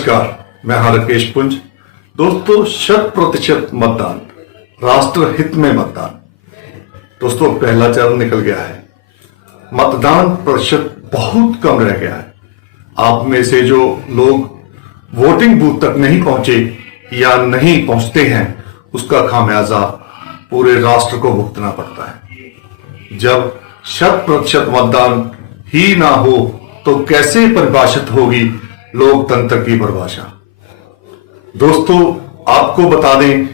नमस्कार, मैं हरकेश पुंज। दोस्तों, 100% मतदान, राष्ट्र हित में मतदान। दोस्तों, पहला चरण निकल गया है। मतदान प्रतिशत बहुत कम रह गया है। आप में से जो लोग वोटिंग बूथ तक नहीं पहुंचे या नहीं पहुंचते हैं, उसका खामियाजा पूरे राष्ट्र को भुगतना पड़ता है। जब 100% मतदान ही ना हो तो कैसे परिभाषित होगी लोकतंत्र की परिभाषा। दोस्तों, आपको बता दें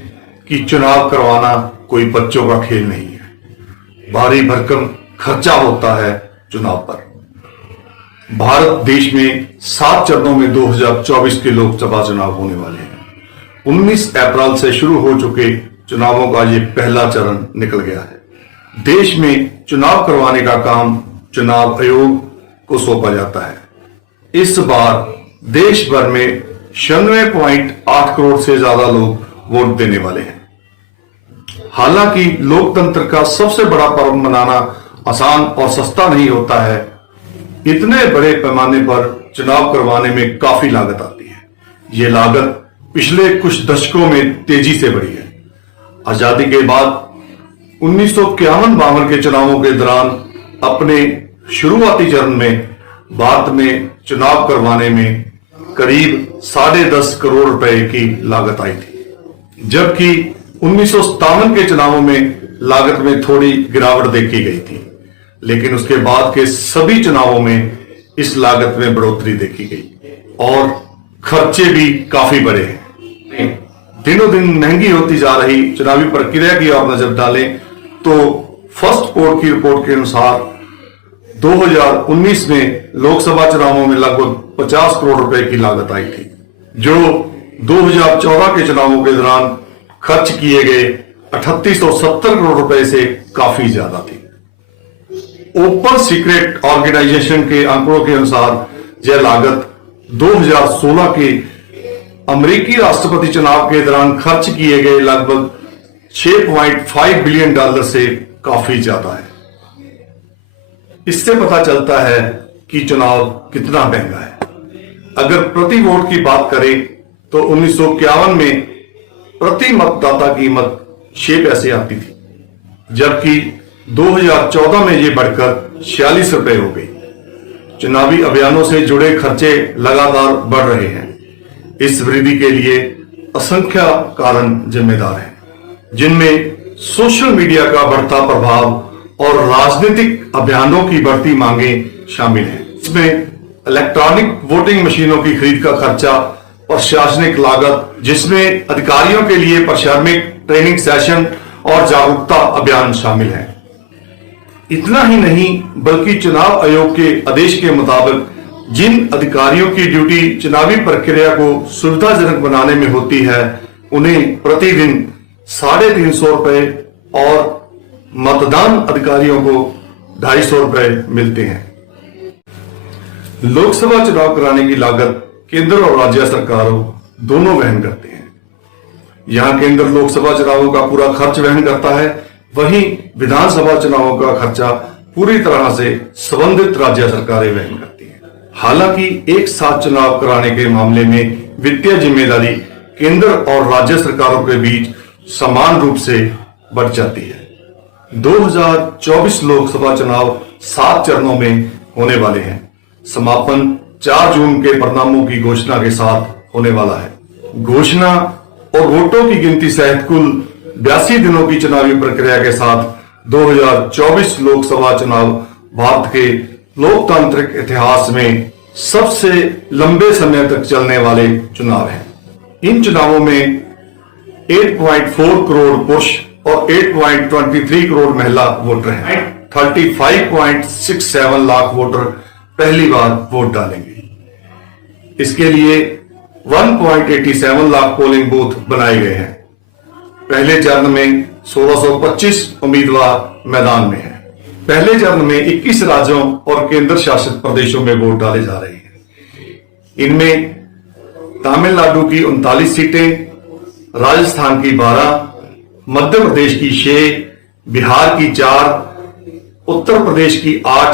कि चुनाव करवाना कोई बच्चों का खेल नहीं है। भारी भरकम खर्चा होता है चुनाव पर। भारत देश में 7 चरणों में 2024 के लोकसभा चुनाव होने वाले हैं। 19 अप्रैल से शुरू हो चुके चुनावों का ये पहला चरण निकल गया है। देश में चुनाव करवाने का काम चुनाव आयोग को सौंपा जाता है। इस बार देश भर में 96.8 करोड़ से ज्यादा लोग वोट देने वाले हैं। हालांकि लोकतंत्र का सबसे बड़ा पर्व मनाना आसान और सस्ता नहीं होता है। इतने बड़े पैमाने पर चुनाव करवाने में काफी लागत आती है। ये लागत पिछले कुछ दशकों में तेजी से बढ़ी है। आजादी के बाद 1951-52 के चुनावों के दौरान अपने शुरुआती चरण में भारत में चुनाव करवाने में करीब 10.5 करोड़ रुपए की लागत आई थी, जबकि 1957 के चुनावों में लागत में थोड़ी गिरावट देखी गई थी। लेकिन उसके बाद के सभी चुनावों में इस लागत में बढ़ोतरी देखी गई और खर्चे भी काफी बढ़े हैं। दिनों दिन महंगी होती जा रही चुनावी प्रक्रिया की आप नजर डालें तो फर्स्ट पोल की रिपोर्ट के अनुसार 2019 में लोकसभा चुनावों में लगभग 50 करोड़ रुपए की लागत आई थी, जो 2014 के चुनावों के दौरान खर्च किए गए 3870 करोड़ रुपए से काफी ज्यादा थी। ओपन सीक्रेट ऑर्गेनाइजेशन के आंकड़ों के अनुसार यह लागत 2016 के अमेरिकी राष्ट्रपति चुनाव के दौरान खर्च किए गए लगभग $6.5 बिलियन से काफी ज्यादा है। इससे पता चलता है कि चुनाव कितना महंगा है। अगर प्रति वोट की बात करें तो 1951 में प्रति मतदाता कीमत 6 पैसे आती थी, जबकि 2014 में ये बढ़कर 46 रुपए हो गई। चुनावी अभियानों से जुड़े खर्चे लगातार बढ़ रहे हैं। इस वृद्धि के लिए असंख्य कारण जिम्मेदार हैं, जिनमें सोशल मीडिया का बढ़ता प्रभाव और राजनीतिक अभियानों की बढ़ती मांगे शामिल हैं। इसमें इलेक्ट्रॉनिक वोटिंग मशीनों की खरीद का खर्चा, प्रशासनिक लागत, जिसमें अधिकारियों के लिए प्रशासनिक ट्रेनिंग सेशन और जागरूकता अभियान शामिल हैं। इतना ही नहीं बल्कि चुनाव आयोग के आदेश के मुताबिक जिन अधिकारियों की ड्यूटी चुनावी प्रक्रिया को सुविधाजनक बनाने में होती है, उन्हें प्रतिदिन 350 रुपए और मतदान अधिकारियों को 250 रुपए मिलते हैं। लोकसभा चुनाव कराने की लागत केंद्र और राज्य सरकारों दोनों वहन करते हैं। यहां केंद्र लोकसभा चुनावों का पूरा खर्च वहन करता है, वहीं विधानसभा चुनावों का खर्चा पूरी तरह से संबंधित राज्य सरकारें वहन करती हैं। हालांकि एक साथ चुनाव कराने के मामले में वित्तीय जिम्मेदारी केंद्र और राज्य सरकारों के बीच समान रूप से बढ़ जाती है। 2024 लोकसभा चुनाव 7 चरणों में होने वाले हैं। समापन 4 जून के परिणामों की घोषणा के साथ होने वाला है। घोषणा और वोटों की गिनती सहित कुल 82 दिनों की चुनावी प्रक्रिया के साथ 2024 लोकसभा चुनाव भारत के लोकतांत्रिक इतिहास में सबसे लंबे समय तक चलने वाले चुनाव हैं। इन चुनावों में 8.4 करोड़ पुरुष और 8.23 करोड़ महिला वोटर हैं। 35.67 लाख वोटर पहली बार वोट डालेंगे। इसके लिए 1.87 लाख पोलिंग बूथ बनाए गए हैं। पहले चरण में 1625 उम्मीदवार मैदान में हैं। पहले चरण में 21 राज्यों और केंद्र शासित प्रदेशों में वोट डाले जा रहे हैं। इनमें तमिलनाडु की 39 सीटें, राजस्थान की 12, मध्य प्रदेश की 6, बिहार की 4, उत्तर प्रदेश की 8,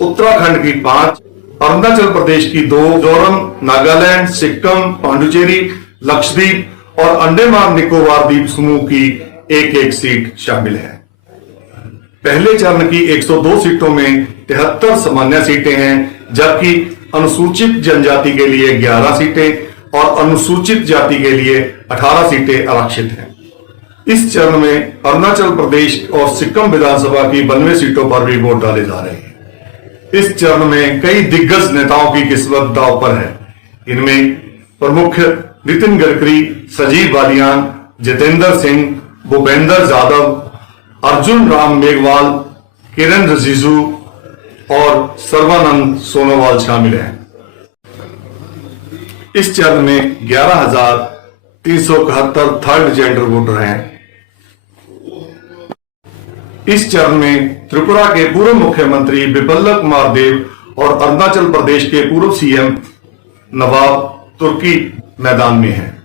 उत्तराखंड की 5, अरुणाचल प्रदेश की 2, मिजोरम, नागालैंड, सिक्किम, पांडुचेरी, लक्षद्वीप और अंडमान निकोबार द्वीप समूह की एक सीट शामिल है। पहले चरण की 102 सीटों में 73 सामान्य सीटें हैं, जबकि अनुसूचित जनजाति के लिए 11 सीटें और अनुसूचित जाति के लिए 18 सीटें आरक्षित हैं। इस चरण में अरुणाचल प्रदेश और सिक्किम विधानसभा की 92 सीटों पर भी वोट डाले जा रहे हैं। इस चरण में कई दिग्गज नेताओं की किस्मत दांव पर है। इनमें प्रमुख नितिन गडकरी, सजीव बालियान, जितेंद्र सिंह, भूपेंद्र यादव, अर्जुन राम मेघवाल, किरण रिजिजू और सर्बानंद सोनोवाल शामिल हैं। इस चरण में 11,371 थर्ड जेंडर वोटर हैं। इस चरण में त्रिपुरा के पूर्व मुख्यमंत्री बिप्लब कुमार देव और अरुणाचल प्रदेश के पूर्व सीएम नवाब तुर्की मैदान में हैं।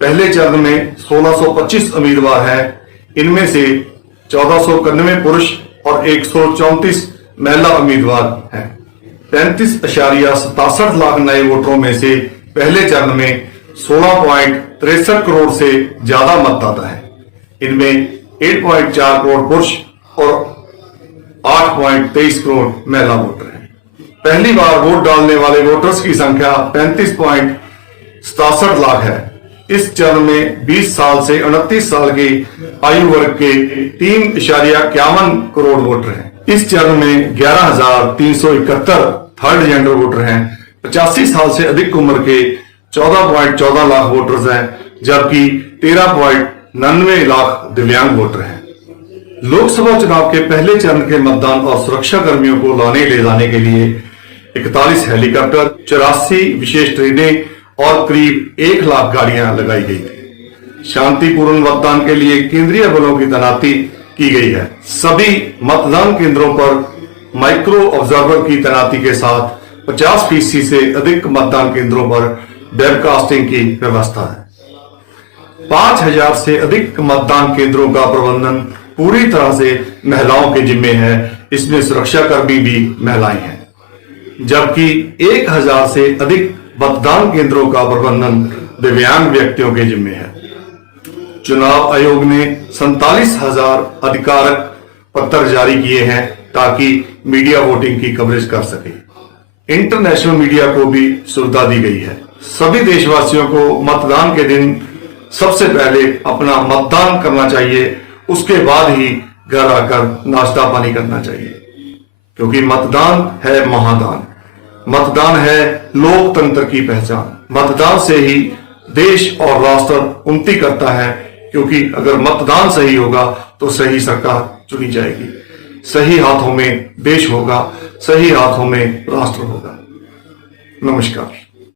पहले चरण में 1625 उम्मीदवार हैं। इनमें से 1491 पुरुष और 134 महिला उम्मीदवार हैं। 35.67 लाख नए वोटरों में से पहले चरण में 16.63 करोड़ से ज्यादा मतदाता हैं। इनमें 8.4 करोड़ पुरुष और 8.23 करोड़ महिला वोटर हैं। पहली बार वोट डालने वाले वोटर्स की संख्या 35.67 लाख है। इस चरण में 20 साल से 29 साल की आयु वर्ग के 3.51 करोड़ वोटर हैं। इस चरण में 11,371 थर्ड जेंडर वोटर हैं। 85 साल से अधिक उम्र के 14.14 लाख वोटर्स हैं, जबकि 13.99 लाख दिव्यांग वोटर हैं। लोकसभा चुनाव के पहले चरण के मतदान और सुरक्षा कर्मियों को लाने ले जाने के लिए 41 हेलीकॉप्टर, 84 विशेष ट्रेनें और करीब 1 लाख गाड़ियां लगाई गई थी। शांतिपूर्ण मतदान के लिए केंद्रीय बलों की तैनाती की गई है। सभी मतदान केंद्रों पर माइक्रो ऑब्जर्वर की तैनाती के साथ 50% से अधिक मतदान केंद्रों पर वेबकास्टिंग की व्यवस्था है। 5,000 से अधिक मतदान केंद्रों का प्रबंधन पूरी तरह से महिलाओं के जिम्मे है। इसमें सुरक्षाकर्मी भी महिलाएं हैं, जबकि 1,000 से अधिक मतदान केंद्रों का प्रबंधन दिव्यांग व्यक्तियों के जिम्मे है। चुनाव आयोग ने 47,000 अधिकारक पत्र जारी किए हैं ताकि मीडिया वोटिंग की कवरेज कर सके। इंटरनेशनल मीडिया को भी सुविधा दी गई है। सभी देशवासियों को मतदान के दिन सबसे पहले अपना मतदान करना चाहिए, उसके बाद ही घर आकर नाश्ता पानी करना चाहिए, क्योंकि मतदान है महादान। मतदान है लोकतंत्र की पहचान। मतदान से ही देश और राष्ट्र उन्नति करता है, क्योंकि अगर मतदान सही होगा तो सही सरकार चुनी जाएगी, सही हाथों में देश होगा, सही हाथों में राष्ट्र होगा। नमस्कार।